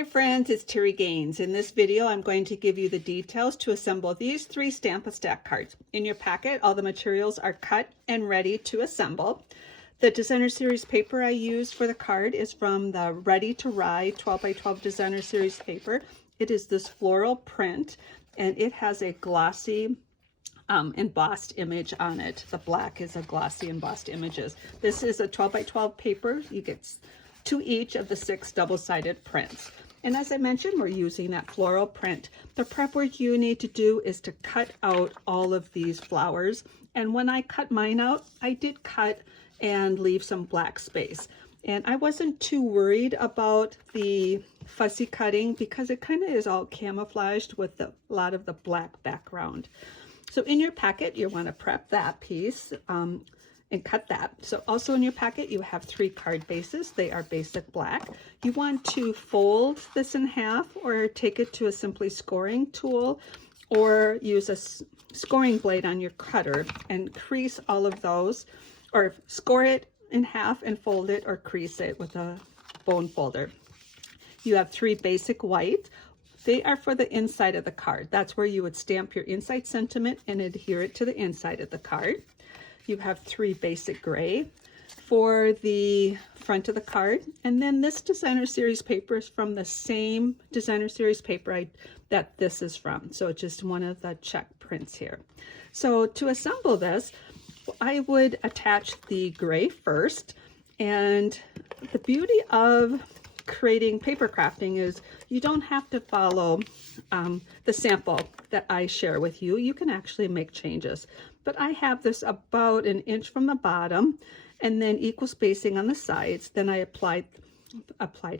Hi friends, it's Terry Gaines. In this video, I'm going to give you the details to assemble these 3 Stamp-A-Stack cards. In your packet, all the materials are cut and ready to assemble. The Designer Series paper I use for the card is from the Ready to Ride 12 by 12 Designer Series paper. It is this floral print and it has a glossy embossed image on it. The black is a glossy embossed images. This is a 12 by 12 paper. You get 2 each of the 6 double-sided prints. And as I mentioned, we're using that floral print. The prep work you need to do is to cut out all of these flowers. And when I cut mine out, I did cut and leave some black space. And I wasn't too worried about the fussy cutting because it kind of is all camouflaged with a lot of the black background. So in your packet, you want to prep that piece and cut that. So also in your packet, you have 3 card bases. They are basic black. You want to fold this in half or take it to a simply scoring tool or use a scoring blade on your cutter and crease all of those, or score it in half and fold it or crease it with a bone folder. You have 3 basic white. They are for the inside of the card. That's where you would stamp your inside sentiment and adhere it to the inside of the card. You have 3 basic gray for the front of the card. And then this Designer Series paper is from the same Designer Series paper that this is from. So it's just one of the check prints here. So to assemble this, I would attach the gray first. And the beauty of creating paper crafting is you don't have to follow the sample that I share with you. You can actually make changes. But I have this about 1 inch from the bottom and then equal spacing on the sides. Then I applied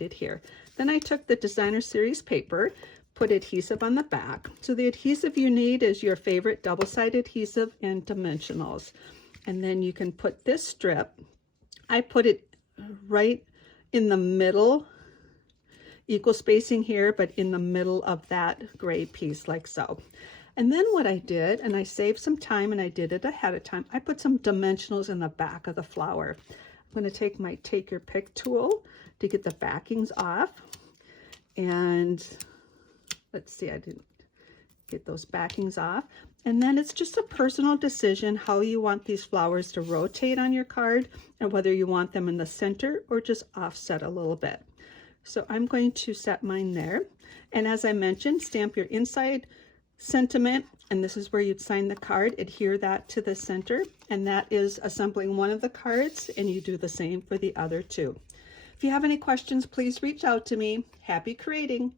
it here. Then I took the Designer Series paper, put adhesive on the back. So the adhesive you need is your favorite double-sided adhesive and dimensionals. And then you can put this strip. I put it right in the middle, equal spacing here, but in the middle of that gray piece like so. And then what I did, and I saved some time and I did it ahead of time, I put some dimensionals in the back of the flower. I'm going to take my take your pick tool to get the backings off. And let's see, I didn't get those backings off. And then it's just a personal decision how you want these flowers to rotate on your card and whether you want them in the center or just offset a little bit. So I'm going to set mine there. And as I mentioned, stamp your inside sentiment, and this is where you'd sign the card, adhere that to the center, and that is assembling one of the cards, and you do the same for the other 2. If you have any questions, please reach out to me. Happy creating!